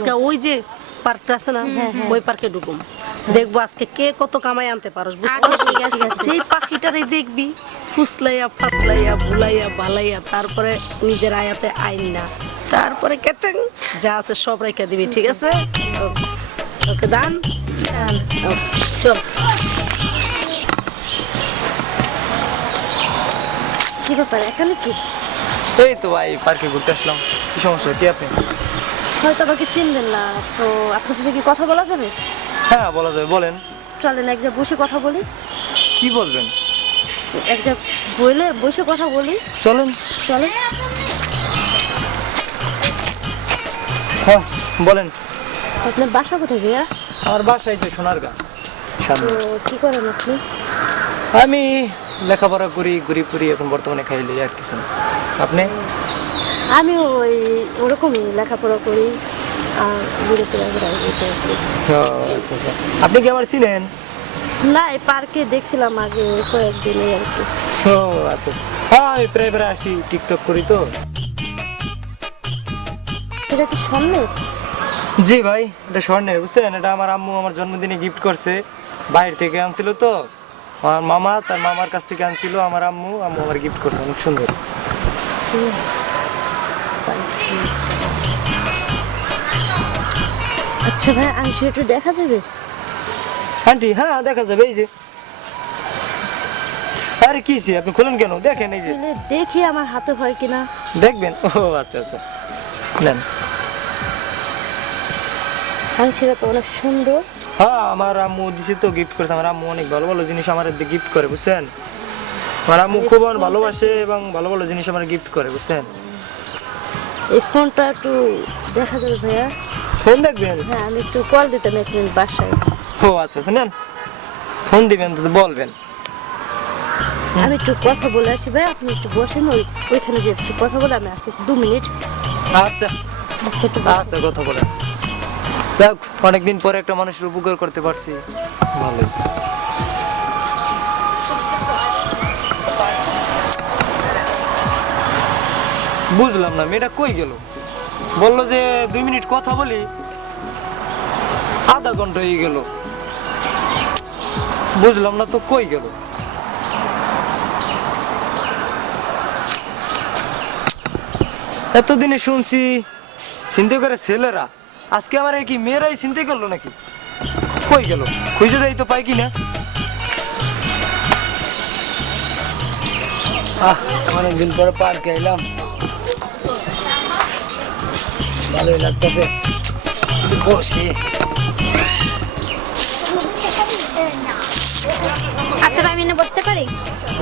আজকে ওই যে পার্কটা আছে না ওই পার্কে ঢুকুম দেখবো আজকে কে কত কামাই আনতে পারস আচ্ছা ঠিক আছে যেই পাখিটারে দেখবি ফুসলাইয়া ফাসলাইয়া ভুলাইয়া বালাইয়া তারপরে নিজের আয়াতে আইন না তারপরে কেচেং যা আছে সব রেখে দিবি ঠিক আছে ওকে দান চল কি ব্যাপার এখানে কি এই তো ভাই পার্কে ঘুরতে আসলাম কি সমস্যা কি আপনি হয়তো আমাকে চিনবেন না তো আপনার সাথে কি কথা বলা যাবে হ্যাঁ বলা যাবে বলেন চলেন এক জায়গায় বসে কথা বলি কি বলবেন এক জায়গায় বসে কথা বলি চলেন চলেন হ্যাঁ বলেন আপনার বাসা কোথায় ভাইয়া আমার বাসায় তো সোনারগাঁ তো সামনে কি করেন আপনি আমি লেখাপড়া করি ঘুরি ফুরি এখন বর্তমানে খাইলে আর কিছু না আপনি আমি ওই ওরকমই লেখাপড়া করি আর বিরতি আচ্ছা আচ্ছা আপনি কি আমার চিনেন না এই পার্কে দেখছিলাম আগে কয়েকদিনে আর কি ও আচ্ছা হ্যাঁ আমি প্রায় প্রায় আসি টিকটক করি তো এটা কি সামনে জি ভাই এটা স্বর্ণের বুঝছেন এটা আমার আম্মু আমার জন্মদিনে গিফট করছে বাইরে থেকে আনছিল তো আমার মামা তার মামার কাছ থেকে আনছিল আমার আম্মু আমার গিফট করছে অনেক সুন্দর আচ্ছা ভাই আংটি একটু দেখা যাবে আন্টি হ্যাঁ দেখা যাবে এই যে আরে কি আপনি খুলেন কেন দেখেন এই যে আসলে দেখি আমার হাতে হয় কিনা দেখবেন ও আচ্ছা আচ্ছা নেন আংটিটা তো অনেক সুন্দর হ্যাঁ আমার আম্মু দিছে তো গিফট করেছে আমার আম্মু অনেক ভালো ভালো জিনিস আমার গিফট করে বুঝছেন আমার আম্মু খুব ভালোবাসে এবং ভালো ভালো জিনিস আমার গিফট করে বুঝছেন এই ফোনটা একটু দেখা যাবে ভাইয়া ফোন দেখবেন হ্যাঁ আমি একটু কল দিতাম এক মিনিট বাসায় ও আচ্ছা আচ্ছা নেন ফোন দিবেন তো বলবেন আমি একটু কথা বলে আসি ভাই আপনি একটু বসেন ওইখানে যে একটু কথা বলে আমি আসতেছি 2 মিনিট আচ্ছা আচ্ছা একটু আচ্ছা কথা বলেন দেখ অনেকদিন পরে একটা মানুষের উপকার করতে পারছি ভালোই বুঝলাম না মেয়েটা কই গেল বললো যে 2 মিনিট কথা বলি আধা ঘন্টা হয়ে গেল বুঝলাম না তো কই গেল এতদিনে শুনছি চিন্তা করে ছেলেরা আজকে আমার কি মেয়েরাই চিন্তা করলো নাকি কই গেল খুঁজে দেয় তো পাই কি না অনেকদিন পরে পার্কে এলাম ভালোই লাগতেছে বসি আচ্ছা ভাই আমি এনে বসতে পারি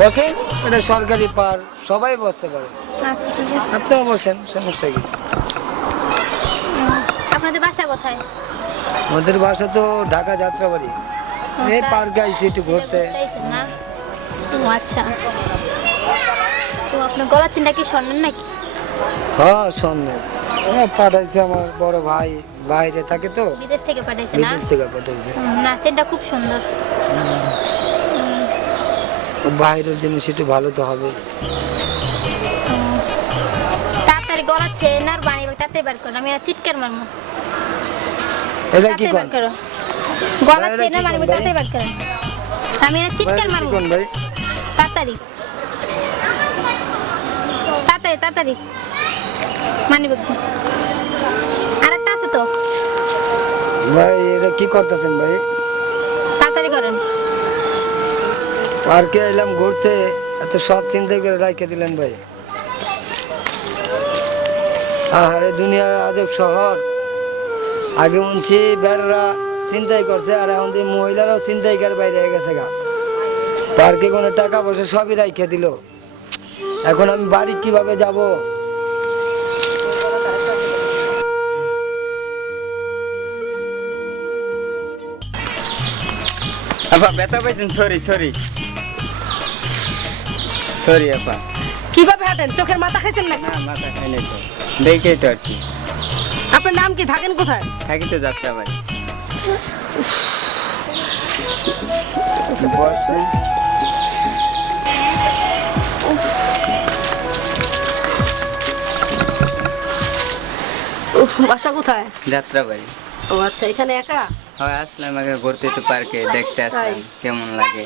বসেন এটা সরকারি পার্ক সবাই বসতে পারে আচ্ছা ঠিক আছে আপনিও বসেন সমস্যা কি আপনাদের বাসা কোথায় আমাদের বাসা তো ঢাকা যাত্রাবাড়ি এই পার্কে আইসি একটু ঘুরতে না ও আচ্ছা তো আপনার গলা চিনটা কি স্বর্ণের নাকি হ্যাঁ সন্দেশ পাঠাইছে আমার বড় ভাই বাইরে থাকে তো বিদেশ থেকে পাঠাইছে না বিদেশ থেকে পাঠাইছে না চেনটা খুব সুন্দর বাইরের জিনিস একটু ভালো তো হবে তাড়াতাড়ি গলা চেন আর বাড়ি তাতে বার করো আমি চিৎকার মারবো এটা কি তাতে কোন বার করো গলা এটা চেন কি আর বাড়ি কোন ভাই? তাতে বার করো আমি এটা চিৎকার মারবো কোন ভাই তাড়াতাড়ি তাড়াতাড়ি তাড়াতাড়ি মানি বলতে আরেকটা আছে তো ভাই এটা কি করতেছেন ভাই তাড়াতাড়ি করেন পার্কে এলাম ঘুরতে এত সব চিন্তা করে রাখে দিলেন ভাই আরে দুনিয়া আজব শহর আগে মনছি বেড়ারা চিন্তাই করছে আর এখন দিয়ে মহিলারাও চিন্তাই করে বাইরে হয়ে গেছে গা পার্কে কোনো টাকা পয়সা সবই রাখে দিল এখন আমি বাড়ি কিভাবে যাব আপা ব্যথা পাইছেন সরি সরি সরি আপা কিভাবে হাঁটেন চোখের মাথা খাইছেন নাকি না মাথা খাই নাই তো দেখেই তো আছি আপনার নাম কি থাকেন কোথায় থাকি তো যাত্রা বাড়ি বসুন উফ, বাসা কোথায়? যাত্রা বাড়ি। ও আচ্ছা, এখানে একা? হয় আসলাম আগে ঘুরতে একটু পার্কে দেখতে আসলাম কেমন লাগে।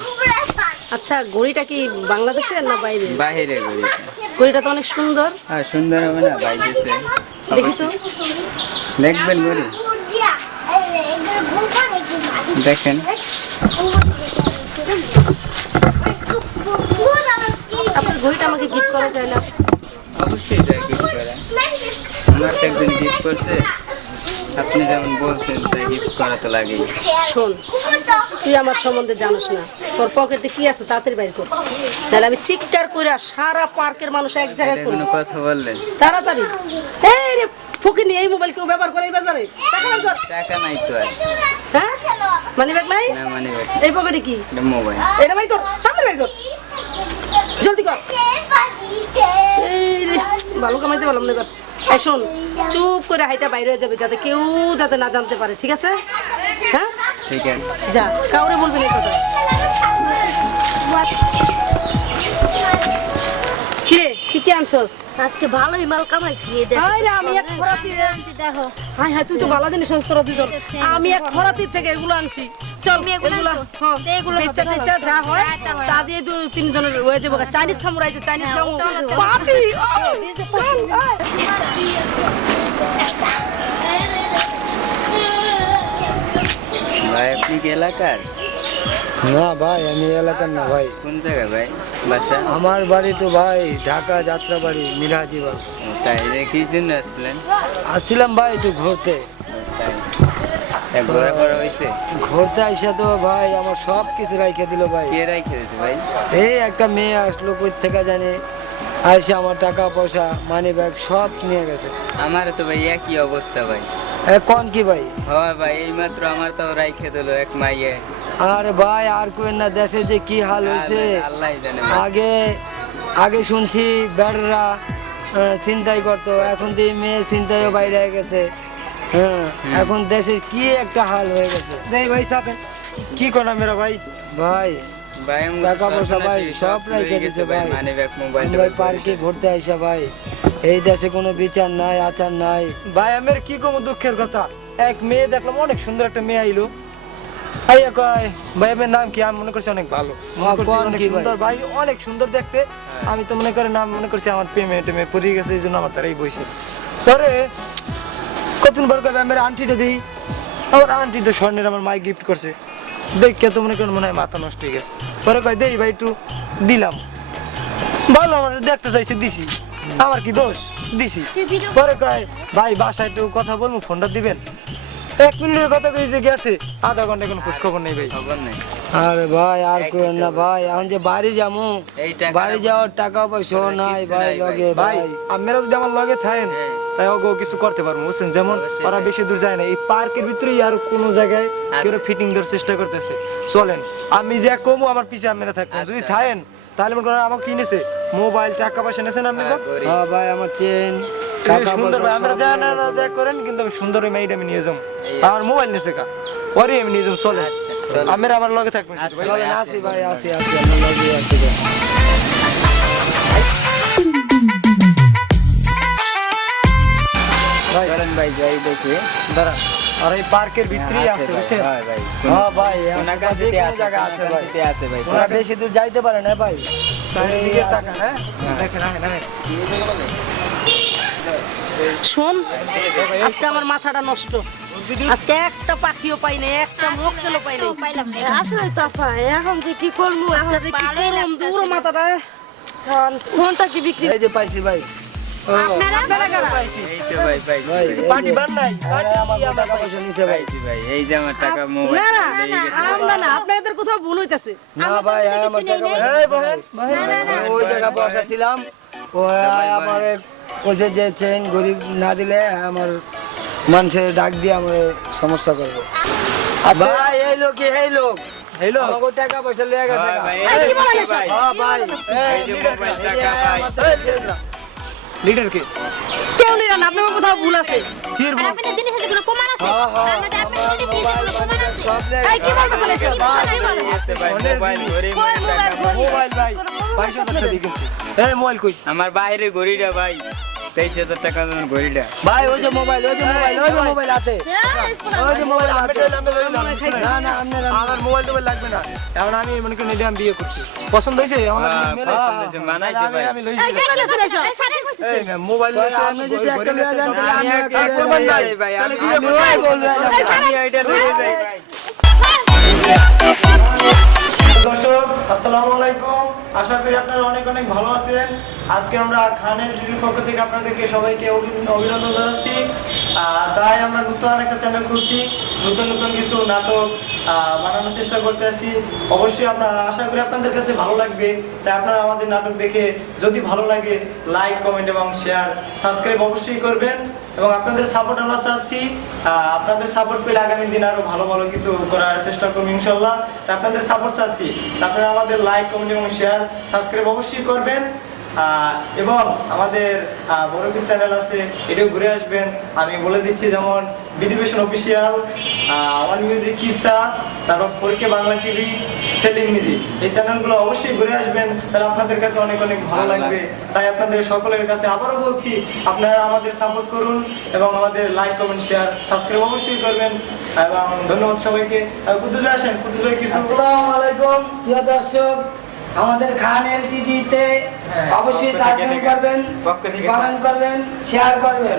আচ্ছা, ঘড়িটা কি বাংলাদেশের না বাইরে? বাহিরে ঘুরিতে। ঘড়িটা তো অনেক সুন্দর। হ্যাঁ সুন্দর হবে না বাইরেছে। দেখি তো। দেখবেন ঘুরি দেখেন। আপনার ঘড়িটা আমাকে গিফট করা যায় না? অবশ্যই এটা গিফট করা। আমার তো একজন গিফট করছে, আপনি যেমন বলছেন তাই গিফট করা তো লাগেই। শোন, তুই আমার সম্বন্ধে জানিস না, তোর পকেটে কি আছে তাড়াতাড়ি বাইর কর, তাহলে আমি চিৎকার করে সারা পার্কের মানুষ এক জায়গায় এটা করবো। কোনো কথা বললেন? তাড়াতাড়ি। এই রে ফকিনি, এই মোবাইল কেউ ব্যবহার করে এই বাজারে? টাকা বের কর। টাকা নাই তো আর। হ্যাঁ, মানি ব্যাগ নাই? না মানে এই পকেটে কি? এটা মোবাইল। এটা বাইর কর, তাড়াতাড়ি বাইর কর, জলদি কর। এই রে, ভালো কামাইতে পারলাম না এবার। এই শোন, চুপ করে হাইটা বাইরে হয়ে যাবে, যাতে কেউ যাতে না জানতে পারে, ঠিক আছে? হ্যাঁ, ঠিক আছে। যা, কাউরে বলবি না এই কথা। কিরে, কি কি আনছস? আজকে ভালোই মাল কামাইছি, এই দেখো। হায় রে, আমি এক খরাতির দেখো। হায় হায়, তুই তো ভালো জিনিস আনছিস তোরা দুজন। আমি এক খরাতির থেকে এগুলো আনছি। চল, তুমি এগুলো এগুলো আনছো? হ্যাঁ, তো এগুলো বেচা হবে, টেচা যা হয় হ্যাঁ, তা হয়। তা দিয়ে তুই তিনজনের হয়ে যাবো। চাইনিজ খামু রাইতে, চাইনিজ হ্যাঁ, খামু। চলো, চলো। পাপি, চল, আয়। ভাই আপনি কি এলাকার? না ভাই, আমি এলাকার না ভাই। কোন জায়গা ভাই বাসা? আমার বাড়ি তো ভাই ঢাকা যাত্রা বাড়ি মিরাজিবাগ। তাই রে, কি জন্য আসলেন? আসছিলাম ভাই একটু ঘুরতে। তাই ঘোরা করা হয়েছে? ঘুরতে আইসা তো ভাই আমার সব কিছু রাইখে দিল ভাই। কে রাইখে দিয়েছে ভাই? এই একটা মেয়ে আসলো কই থেকে জানি, আইসা আমার টাকা পয়সা মানি ব্যাগ সব নিয়ে গেছে। আমার তো ভাই একই অবস্থা ভাই। কোন কি ভাই? হয় ভাই, এই মাত্র আমার তো রাইখে দিল এক মাইয়ে। আরে ভাই আর কই না, দেশে যে কি হাল হয়েছে। আল্লাহ জানে ভাই। আগে আগে শুনছি বেড়রা চিন্তাই করতো, এখন তো এই মেয়ে চিন্তায়ও বাইরে হয়ে গেছে। হ্যাঁ, এখন দেশে কি একটা হাল হয়ে গেছে नहीं भाई साहब की करना मेरा भाई ভাই। ভাই আমি টাকা পয়সা ভাই সব লয়ে রেখে গেছে দিছে ভাই, ভাই। মানে ব্যাগ মোবাইল ভাই পার্কে ঘুরতে আইসা ভাই, এই দেশে কোনো বিচার নাই আচার নাই। ভাই আমার কি কম দুঃখের কথা, এক মেয়ে দেখলাম অনেক সুন্দর একটা মেয়ে আইলো, আইয়া কয় ভাই আমার নাম কি, আমি মনে করছি অনেক ভালো, মনে করছি কোন অনেক কি ভাই? সুন্দর ভাই, অনেক সুন্দর দেখতে। আমি তো মনে করি নাম মনে করছি আমার প্রেমে টেমে পড়ে গেছে, এই জন্য আমার তারাই বইছে। পরে কতদিন পর কবে আমার আন্টিটা দিই, আমার আন্টি তো স্বর্ণের আমার মাই গিফট করছে, দেখে তো মনে করেন মনে হয় মাথা নষ্ট হয়ে গেছে। পরে কয় দেই ভাই একটু, দিলাম, ভালো আমার দেখতে চাইছে দিছি, আমার কি দোষ, দিছি। পরে কয় ভাই বাসায় একটু কথা বলবো, ফোনটা দিবেন। 1 মিনিটের কথা কই যে গেছে, আধা ঘন্টা কোনো খোঁজ খবর নেই ভাই। খবর নাই। আরে ভাই আর কই না ভাই, এখন যে বাড়ি যাবো, এই টাকা বাড়ি যাওয়ার টাকা পয়সা নাই কিচ্ছু ভাই নাই ভাই। লগে ভাই ভাই। আপনারা যদি আমার লগে থাকেন তাই ওগো কিছু করতে পারবো, বুঝছেন? যেমন অবশ্যই ওরা তাই। বেশি দূর যায় না, এই পার্কের ভিতরেই আর কোনো জায়গায় কেউ ফিটিং দেওয়ার চেষ্টা করতেছে। চলেন আমি যে কমু আমার পিছে আপনারা থাকবেন, যদি আচ্ছা। থাকেন তাহলে মনে করেন আমাকে কি নেছে, মোবাইল টাকা পয়সা নেছেন আপনি গো? গরিব। হ্যাঁ ভাই আমার চেন এই টাকা সুন্দর পয়সা ভাই, আমরা সব যা না নিয়ে না গেছে যা ভাই। করেন, কিন্তু আমি সুন্দর ওই মেয়েটা আমি নিয়ে যাবো। আমার মোবাইল নেছে কা, পরে আমি নিয়ে যাবো। চলেন আচ্ছা, চলেন। আপনারা আমার লগে থাকবেন শুধু আচ্ছা, ভাই। চলেন ভাই, আসি আসি, ভাই, চলেন আসি আসি আমার লগে আসি ভাই। ভাই চলেন ভাই যাই দেখি। দাঁড়ান, আর এই পার্কের ভিতরেই আছে, ভাই, বুঝছেন? হয় ভাই। হ্যাঁ ভাই কোন আশেপাশে কাছে কোনো আছে, জায়গা আছে ভাই। আছে ভাই। ওরা বেশি দূর যাইতে পারে না ভাই। চারিদিকে তাকান, হ্যাঁ দেখেন, আহেন আহেন। শোন, আজকে আমার মাথাটা নষ্ট, আজকে একটা পাখিও পাই নাই, একটা মক্কেলও পাই নাই। পাইলাম না। আসলে তাফা, এখন যে কি করবো, এখন আজকে কি ভালোই করলাম, লাগতেছে দূর না। মাথাটা। ফোনটা কি বিক্রি? এই যে পাইছি ভাই। আপনারা? এই তো ভাই ভাই। ভাই কিছু পার্টি বান নাই, আরে আমার টাকা পয়সা নিছে ভাই। পাইছি ভাই, এই যে আমার টাকা মোবাইল না না, লেগে গেছে ভাই। আমরা না, আপনাদের কোথাও ভুল হইতাছে। না ভাই আমার টাকা পয়সা এই বহেন বহেন। ওই জায়গা বসা ছিলাম, ও আমার কইছে যে চেন গরিব না দিলে আমার মানুষের ডাক দিয়ে আমার সমস্যা করবে। ভাই এই লোক এই লোক হ্যালো আমাকে টাকা পয়সা লিয়ে গেছে হয় গা। ভাই, এই এই কি বলেন যে এসব? ভাই। হ্যাঁ ভাই এই যে মোবাইল এই যে টাকা ভাই। আমার থেকে চেনরা। লিডার কে কেউ নিলেন, আপনাদের কোথাও ভুল আছে। কির বল? আপনাদের জিনিস আছে, কোনো প্রমাণ আছে? হ্যাঁ হ্যাঁ আমাদের আমার আপনাদের জিনিস মোবাইল আছে, কোনো প্রমাণ আছে? সব লিয়ে এই কি গেছে। বলতেছেন এসব? আছে ভাই, মোবাইল ঘড়ি কোন টাকা মোবাইল? ভাই। মোবাইল ভাই 22,000 টাকা দিয়েছি। এই মোবাইল কই? আমার বাইরে ঘড়িটা ভাই। 23,000 টাকা দামের ঘড়িটা। ভাই ওই যে মোবাইল আছে ওই যে মোবাইল আমি আছে তো লইলাম, না না আপনার আমার মোবাইল টোবাইল লাগবে না। এখন আমি মনে করি এটা আমি বিয়ে করছি। পছন্দ হয়েছে আমার মেলে? পছন্দ হয়েছে, মানাইছে ভাই। আমি লইছি। এই না, মোবাইল লইছে, আপনি যদি ঘড়ি একটা লইছে, লইয়া সব যান, লইছে। আমি একটা আর করবেন লইয়া নাই? যাই ভাই, তাহলে আমি- বিয়ে আমি করবেন? ওই বলবো আমি এইটা লইয়া যাই ভাই। দর্শক আসসালামু আলাইকুম, আশা করি আপনারা অনেক অনেক ভালো আছেন। আজকে আমরা খানের টিভির পক্ষ থেকে আপনাদেরকে সবাইকে অভিনন্দন জানাচ্ছি। তাই আমরা নতুন একটা চ্যানেল খুলছি, নতুন নতুন কিছু নাটক বানানোর চেষ্টা করতেছি। অবশ্যই আমরা আশা করি আপনাদের কাছে ভালো লাগবে। তাই আপনারা আমাদের নাটক দেখে যদি ভালো লাগে লাইক, কমেন্ট এবং শেয়ার, সাবস্ক্রাইব অবশ্যই করবেন। এবং আপনাদের সাপোর্ট আমরা চাচ্ছি। আপনাদের সাপোর্ট পেলে আগামী দিন আরো ভালো ভালো কিছু করার চেষ্টা করবো ইনশাল্লাহ। তা আপনাদের সাপোর্ট চাচ্ছি। তা আপনারা আমাদের লাইক, কমেন্ট এবং শেয়ার, সাবস্ক্রাইব অবশ্যই করবেন। এবং আমাদের বড় কিছু চ্যানেল আছে, এটাও ঘুরে আসবেন। আমি বলে দিচ্ছি, যেমন বিডিভিশন অফিসিয়াল, ওয়ান মিউজিক কিসা, তারপর পরীক্ষা বাংলা টিভি, সেলিং মিউজিক, এই চ্যানেলগুলো অবশ্যই ঘুরে আসবেন। তাহলে আপনাদের কাছে অনেক অনেক ভালো লাগবে। তাই আপনাদের সকলের কাছে আবারও বলছি, আপনারা আমাদের সাপোর্ট করুন এবং আমাদের লাইক, কমেন্ট, শেয়ার, সাবস্ক্রাইব অবশ্যই করবেন। এবং ধন্যবাদ সবাইকে। কুদ্দুস ভাই আসেন, কুদ্দুস ভাই কিছু। আসসালামু আলাইকুম প্রিয় দর্শক, আমাদের খান এলটিডিতে অবশ্যই পক্ষ সাবস্ক্রাইব থেকে- করবেন, পক্ষ থেকে কমেন্ট করবেন, শেয়ার করবেন।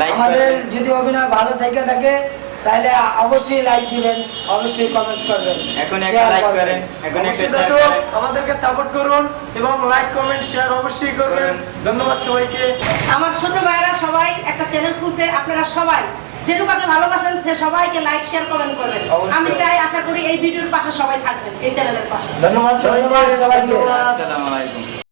like আমাদের করবেন। যদি অভিনয় ভালো থেকে থাকে তাহলে অবশ্যই লাইক দিবেন, অবশ্যই কমেন্ট করবেন, এখন একটা share লাইক করবেন। করেন, এখন একটা অবশ্যই শেয়ার দর্শক করেন। আমাদেরকে সাপোর্ট করুন এবং লাইক, কমেন্ট, শেয়ার অবশ্যই করবেন। ধন্যবাদ সবাইকে। আমার ছোট ভাইরা সবাই একটা চ্যানেল খুলছে, আপনারা সবাই যে রূপাকে ভালোবাসেন সে সবাইকে লাইক, শেয়ার, কমেন্ট করবেন। অবশ্যই। আমি চাই, আশা করি এই ভিডিওর পাশে সবাই থাকবেন, এই চ্যানেলের পাশে। ধন্যবাদ সবাইকে। ধন্যবাদ সবাইকে। ধন্যবাদ। আসসালামু আলাইকুম।